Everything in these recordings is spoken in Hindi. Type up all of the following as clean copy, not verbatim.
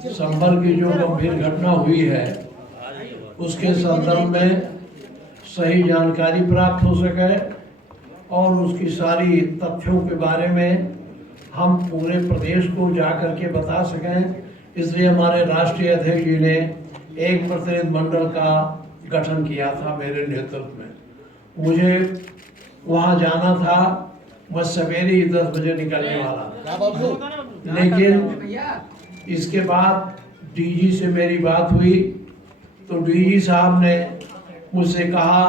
संभल की जो गंभीर घटना हुई है उसके संदर्भ में सही जानकारी प्राप्त हो सके और उसकी सारी तथ्यों के बारे में हम पूरे प्रदेश को जाकर के बता सकें, इसलिए हमारे राष्ट्रीय अध्यक्ष जी ने एक प्रतिनिधिमंडल का गठन किया था मेरे नेतृत्व में। मुझे वहाँ जाना था, मैं सवेरे ही 10 बजे निकलने वाला था, लेकिन इसके बाद डीजी से मेरी बात हुई तो डीजी साहब ने मुझसे कहा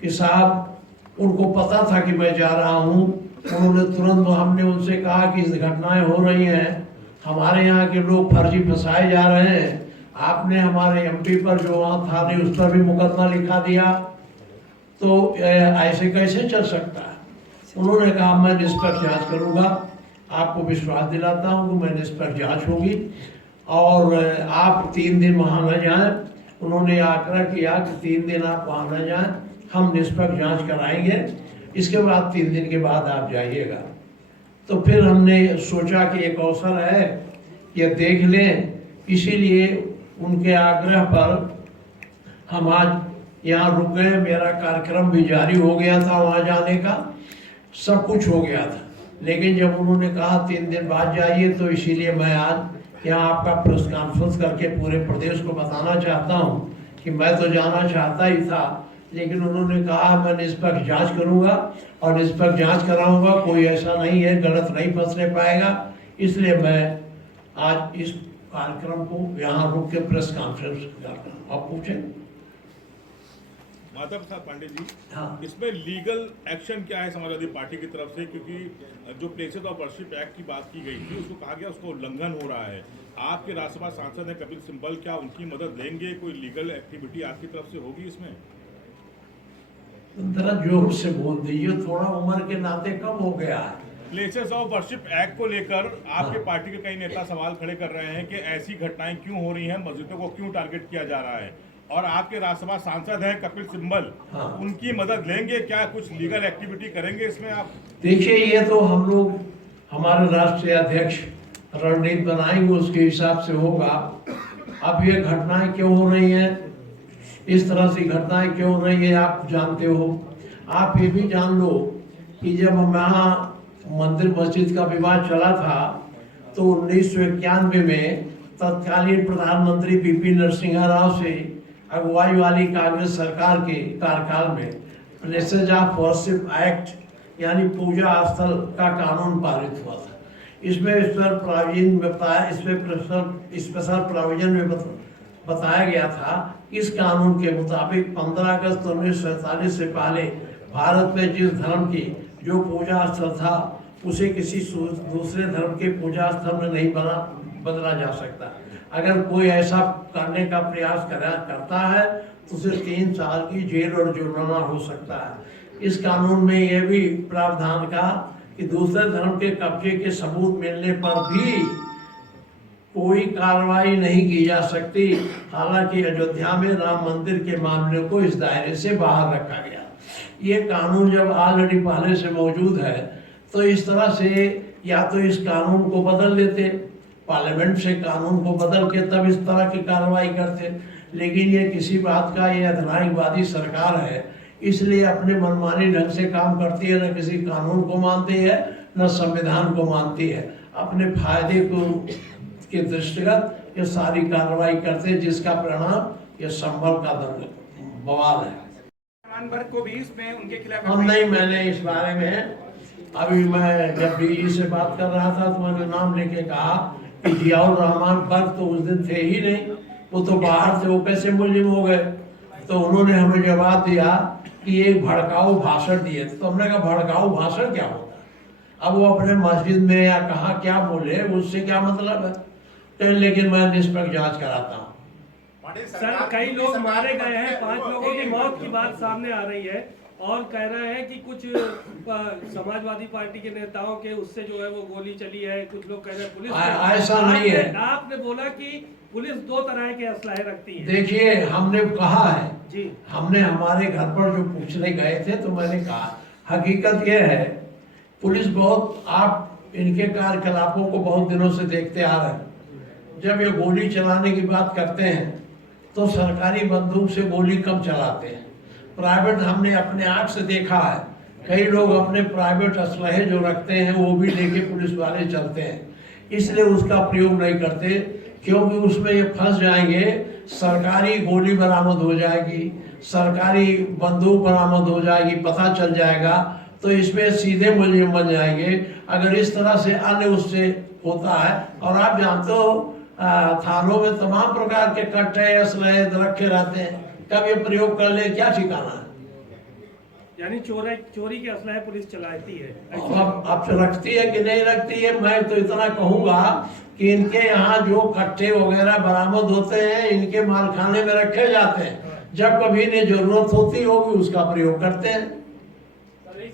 कि साहब उनको पता था कि मैं जा रहा हूँ। उन्होंने तुरंत, हमने उनसे कहा कि इस घटनाएं हो रही हैं, हमारे यहाँ के लोग फर्जी फंसाए जा रहे हैं, आपने हमारे एमपी पर जो वहाँ था नहीं उस पर भी मुकदमा लिखा दिया, तो ऐसे कैसे चल सकता है। उन्होंने कहा मैं निष्पक्ष जांच करूँगा, आपको विश्वास दिलाता हूँ कि मैं निष्पक्ष जांच होगी और आप 3 दिन वहाँ न जाएं। उन्होंने आग्रह किया कि 3 दिन आप वहाँ न जाएं, हम निष्पक्ष जांच कराएंगे, इसके बाद 3 दिन के बाद आप जाइएगा। तो फिर हमने सोचा कि एक अवसर है, ये देख लें, इसीलिए उनके आग्रह पर हम आज यहाँ रुक गए। मेरा कार्यक्रम भी जारी हो गया था, वहाँ जाने का सब कुछ हो गया था, लेकिन जब उन्होंने कहा 3 दिन बाद जाइए, तो इसीलिए मैं आज यहाँ आपका प्रेस कॉन्फ्रेंस करके पूरे प्रदेश को बताना चाहता हूँ कि मैं तो जाना चाहता ही था, लेकिन उन्होंने कहा मैं निष्पक्ष जांच करूँगा और निष्पक्ष जांच कराऊँगा, कोई ऐसा नहीं है, गलत नहीं फंसने पाएगा, इसलिए मैं आज इस कार्यक्रम को यहाँ रुक के प्रेस कॉन्फ्रेंस कर रहा हूँ। आप पूछें। माधव प्रसाद पांडे जी, हाँ। इसमें लीगल एक्शन क्या है समाजवादी पार्टी की तरफ से, क्योंकि जो प्लेसेस ऑफ वर्शिप एक्ट की बात की गई थी उसको कहा गया उसको उल्लंघन हो रहा है। आपके राज्यसभा सांसद हैं कपिल सिब्बल, क्या उनकी मदद लेंगे? कोई लीगल एक्टिविटी आपकी तरफ से होगी इसमें? जरा जोर से बोल दीजिए, थोड़ा उम्र के नाते कम हो गया है। प्लेसेस ऑफ वर्शिप एक्ट को लेकर आपके पार्टी के कई नेता सवाल खड़े कर रहे हैं कि ऐसी घटनाएं क्यों हो रही हैं, मस्जिदों को क्यों टारगेट किया जा रहा है, और आपके राज्यसभा सांसद हैं कपिल सिब्बल, उनकी मदद लेंगे? क्या कुछ लीगल एक्टिविटी करेंगे इसमें आप? देखिए, ये तो हम लोग, हमारे राष्ट्रीय अध्यक्ष रणनीति बनाएंगे, उसके हिसाब से होगा। अब ये घटनाएं क्यों हो रही हैं, इस तरह से घटनाएं क्यों हो रही है, आप जानते हो। आप ये भी जान लो कि जब हम यहाँ मंदिर मस्जिद का विवाद चला था तो 1991 में तत्कालीन प्रधानमंत्री पीपी नरसिम्हा राव से अगुवाई वाली कांग्रेस सरकार के कार्यकाल में प्लेसेस ऑफ वर्शिप एक्ट यानी पूजा स्थल का कानून पारित हुआ था। इसमें स्पेशल प्रोविजन में बताया गया था, इस कानून के मुताबिक 15 अगस्त 1947 से पहले भारत में जिस धर्म की जो पूजा स्थल था उसे किसी दूसरे धर्म के पूजा स्थल में नहीं बदला जा सकता। अगर कोई ऐसा करने का प्रयास करता है तो उसे 3 साल की जेल और जुर्माना हो सकता है। इस कानून में यह भी प्रावधान का कि दूसरे धर्म के कब्जे के सबूत मिलने पर भी कोई कार्रवाई नहीं की जा सकती। हालांकि अयोध्या में राम मंदिर के मामले को इस दायरे से बाहर रखा गया। ये कानून जब ऑलरेडी पहले से मौजूद है तो इस तरह से या तो इस कानून को बदल देते, पार्लियामेंट से कानून को बदल के तब इस तरह की कार्रवाई करते, लेकिन ये किसी बात का, ये अधिनायकवादी सरकार है, इसलिए अपने मनमानी ढंग से काम करती है, न किसी कानून को मानती है न संविधान को मानती है। अपने फायदे को के दृष्टिगत ये सारी कार्रवाई करते हैं, जिसका परिणाम ये संभल का बवाल है। को भी इसमें उनके खिलाफ हम नहीं, मैंने इस बारे में अभी मैं जब डीजी से बात कर रहा था तो मैंने नाम लेके कहा कि जियाउर रहमान पर तो उस दिन थे ही नहीं, वो तो बाहर थे, वो कैसे मुलजिम हो गए। तो उन्होंने हमें जवाब दिया कि एक भड़काऊ भाषण दिए थे। तो हमने कहा भड़काऊ भाषण क्या होता है, अब वो अपने मस्जिद में या कहा क्या बोले, उससे क्या मतलब है। तो लेकिन मैं निष्पक्ष जांच कराता हूँ। सर, कई लोग मारे गए हैं, 5 लोगों की मौत की बात सामने आ रही है और कह रहे हैं कि कुछ समाजवादी पार्टी के नेताओं के उससे जो है वो गोली चली है, कुछ लोग कह रहे हैं पुलिस। ऐसा नहीं है। आपने बोला कि पुलिस 2 तरह के असलाहे रखती है। देखिए, हमने कहा है जी, हमने हमारे घर पर जो पूछने गए थे तो मैंने कहा हकीकत यह है, पुलिस बहुत, आप इनके कार्यकलापों को बहुत दिनों से देखते आ रहे हैं, जब ये गोली चलाने की बात करते हैं तो सरकारी बंदूक से गोली कम चलाते हैं। प्राइवेट हमने अपने आँख से देखा है, कई लोग अपने प्राइवेट असलहे जो रखते हैं वो भी लेके पुलिस वाले चलते हैं, इसलिए उसका प्रयोग नहीं करते, क्योंकि उसमें ये फंस जाएंगे, सरकारी गोली बरामद हो जाएगी, सरकारी बंदूक बरामद हो जाएगी, पता चल जाएगा, तो इसमें सीधे मुलजिम बन जाएंगे। अगर इस तरह से अन्य उससे होता है, और आप जानते हो थानों में तमाम प्रकार के कट्टे असलहे रखे रहते हैं, कब ये प्रयोग कर ले क्या ठिकाना है। यानी चोरी के असलहे पुलिस चलाती है। अब रखती है कि नहीं रखती है, मैं तो इतना कहूंगा कि इनके यहाँ जो कट्टे वगैरह बरामद होते हैं इनके मालखाने में रखे जाते हैं, जब कभी इन्हें जरूरत होती होगी उसका प्रयोग करते हैं।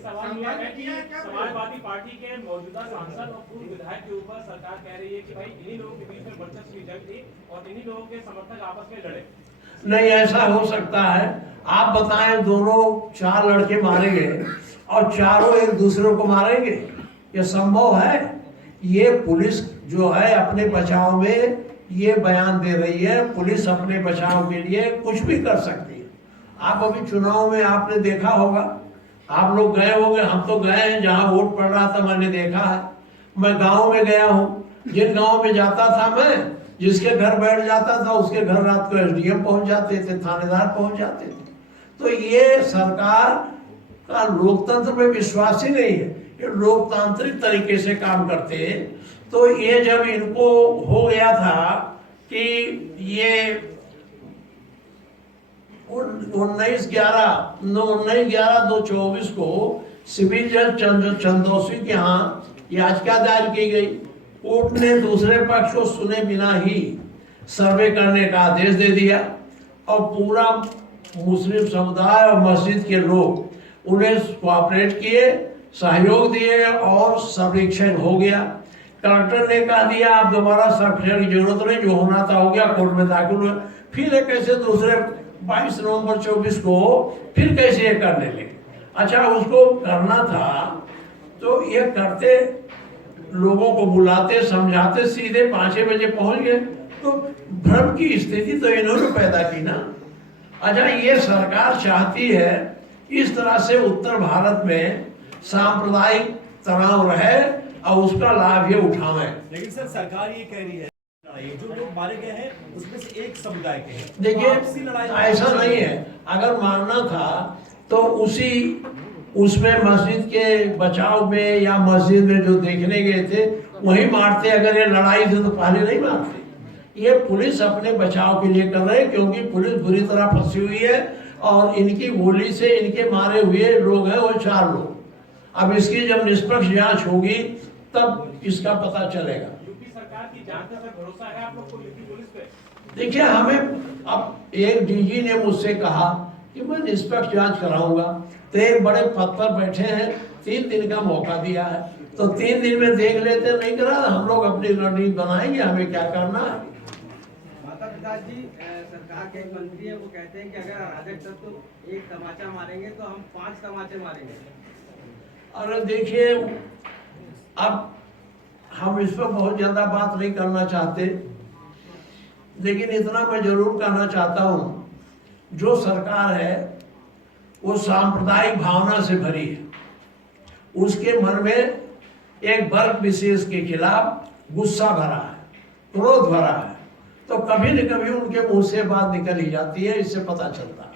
सवाल यह है कि समाजवादी पार्टी के मौजूदा सांसद और पूर्व विधायक के ऊपर सरकार कह रही है कि भाई इन्हीं लोगों के बीच में वर्चस्व की जंग थी और इन्हीं लोगों के समर्थक आपस में लड़े। नहीं, ऐसा हो सकता है? आप बताएं, दोनों 4 लड़के मारे गए और चारों एक दूसरे को मारेंगे, ये संभव है? ये पुलिस जो है अपने बचाव में ये बयान दे रही है, पुलिस अपने बचाव के लिए कुछ भी कर सकती है। आप अभी चुनाव में आपने देखा होगा, आप लोग गए होंगे, हम तो गए हैं, जहां वोट पड़ रहा था मैंने देखा है। मैं गांव में गया हूँ, जिन गांव में जाता था मैं, जिसके घर बैठ जाता था उसके घर रात को एसडीएम पहुंच जाते थे, थानेदार पहुंच जाते थे। तो ये सरकार का लोकतंत्र में विश्वास ही नहीं है, ये लोकतांत्रिक तरीके से काम करते हैं। तो ये जब इनको हो गया था कि ये 19/11/2024 को सिविल जज चंदौसी के यहाँ याचिका दायर की गई। कोर्ट ने दूसरे पक्ष को सुने बिना ही सर्वे करने का आदेश दे दिया और पूरा मुस्लिम समुदाय और मस्जिद के लोग उन्हें कोऑपरेट किए, सहयोग दिए और सर्वेक्षण हो गया। कलेक्टर ने कहा दिया आप दोबारा सर्वेक्षण की जरूरत नहीं, जो होना था हो गया, कोर्ट में दाखिल हुआ। फिर एक कैसे दूसरे 22 नवंबर 24 को फिर कैसे ये करने लगे? अच्छा, उसको करना था तो ये करते, लोगों को बुलाते समझाते, सीधे 5 बजे पहुंच गए, तो भ्रम की स्थिति तो इन्होंने पैदा की ना। अच्छा, ये सरकार चाहती है इस तरह से उत्तर भारत में सांप्रदायिक तनाव रहे और उसका लाभ ये उठावे। लेकिन सर सरकार ये कह रही है जो लोग मारे गए हैं उसमें से एक समुदाय के हैं। देखिए, ऐसा नहीं है, अगर मानना था तो उसमें मस्जिद के बचाव में या मस्जिद में जो देखने गए थे वही मारते। अगर ये लड़ाई थी तो पहले नहीं मारते। ये पुलिस अपने बचाव के लिए कर रहे हैं, क्योंकि पुलिस बुरी तरह फंसी हुई है और इनकी गोली से इनके मारे हुए लोग हैं वो 4 लोग। अब इसकी जब निष्पक्ष जांच होगी तब इसका पता चलेगा। यूपी सरकार की जांच पर भरोसा है आप लोग को यूपी पुलिस पे? देखिए, हमें अब एक डीजी ने मुझसे कहा कि मैं निष्पक्ष जांच कराऊंगा, तो एक बड़े पद पर बैठे हैं, 3 दिन का मौका दिया है, तो 3 दिन में देख लेते, नहीं करा हम लोग अपनी रणनीति बनाएंगे, हमें क्या करना है। माता पिता जी, सरकार के एक मंत्री है, वो कहते हैं कि अगर अराजक तत्व एक तमाचा मारेंगे तो हम 5 तमाचे मारेंगे। अरे देखिए, अब हम इस पर बहुत ज्यादा बात नहीं करना चाहते, लेकिन इतना मैं जरूर कहना चाहता हूँ, जो सरकार है वो सांप्रदायिक भावना से भरी है। उसके मन में एक वर्ग विशेष के खिलाफ गुस्सा भरा है, क्रोध भरा है, तो कभी न कभी उनके मुंह से बात निकल ही जाती है, इससे पता चलता है।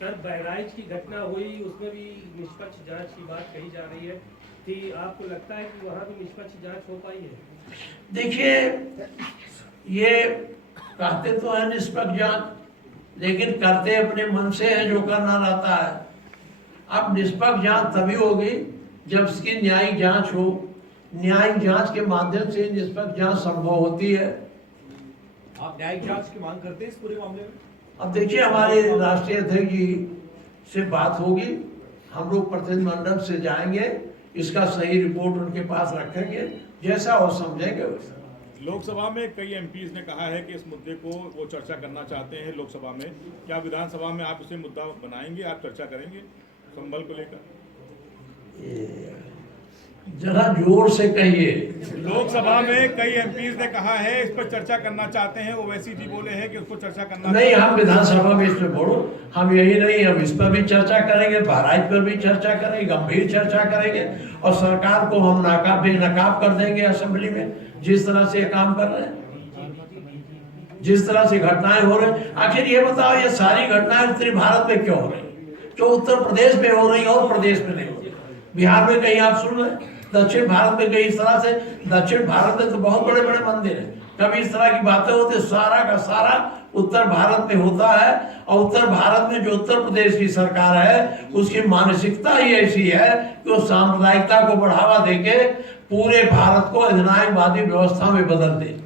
सर, बहराइच की घटना हुई, उसमें भी निष्पक्ष जांच की बात कही जा रही है कि आपको लगता है कि वहाँ भी निष्पक्ष जांच हो पाई है? देखिए, ये कहते तो है निष्पक्ष जांच, लेकिन करते अपने मन से है जो करना रहता है। अब निष्पक्ष जांच तभी होगी जब इसकी न्यायिक जांच हो। न्यायिक जांच के माध्यम से निष्पक्ष जांच संभव होती है। आप न्यायिक जांच की मांग करते हैं इस पूरे मामले में? अब देखिए, हमारे राष्ट्रीय अध्यक्ष जी से बात होगी, हम लोग प्रतिनिधिमंडल से जाएंगे, इसका सही रिपोर्ट उनके पास रखेंगे, जैसा वो समझेंगे वैसा। लोकसभा में कई एमपीज ने कहा है कि इस मुद्दे को वो चर्चा करना चाहते हैं लोकसभा में, क्या विधानसभा में आप इसे मुद्दा बनाएंगे, आप चर्चा करेंगे संभल को लेकर? जरा जोर से कहिए। लोकसभा में कई एमपीज ने कहा है इस पर चर्चा करना चाहते हैं, ओवैसी जी बोले हैं कि उसको चर्चा करना नहीं, हम विधानसभा में इस पे बोलो, हम यही नहीं, हम इस पर भी चर्चा करेंगे, बहराइच पर भी चर्चा करेंगे, गंभीर चर्चा करेंगे और सरकार को हम बेनकाब कर देंगे असेंबली में, जिस तरह से काम कर रहे हैं, जिस तरह से घटनाएं हो रही। आखिर ये बताओ, ये सारी घटनाएं उत्तरी भारत में क्यों हो रही, जो उत्तर प्रदेश में हो रही और प्रदेश में नहीं हो रही? बिहार में कहीं आप सुन रहे, दक्षिण भारत में कहीं इस तरह से, दक्षिण भारत में तो बहुत बड़े बड़े मंदिर हैं, कभी इस तरह की बातें होती, सारा का सारा उत्तर भारत में होता है। और उत्तर भारत में जो उत्तर प्रदेश की सरकार है उसकी मानसिकता ही ऐसी है कि वो सांप्रदायिकता को बढ़ावा देके पूरे भारत को अधिनायकवादी व्यवस्था में बदल दे।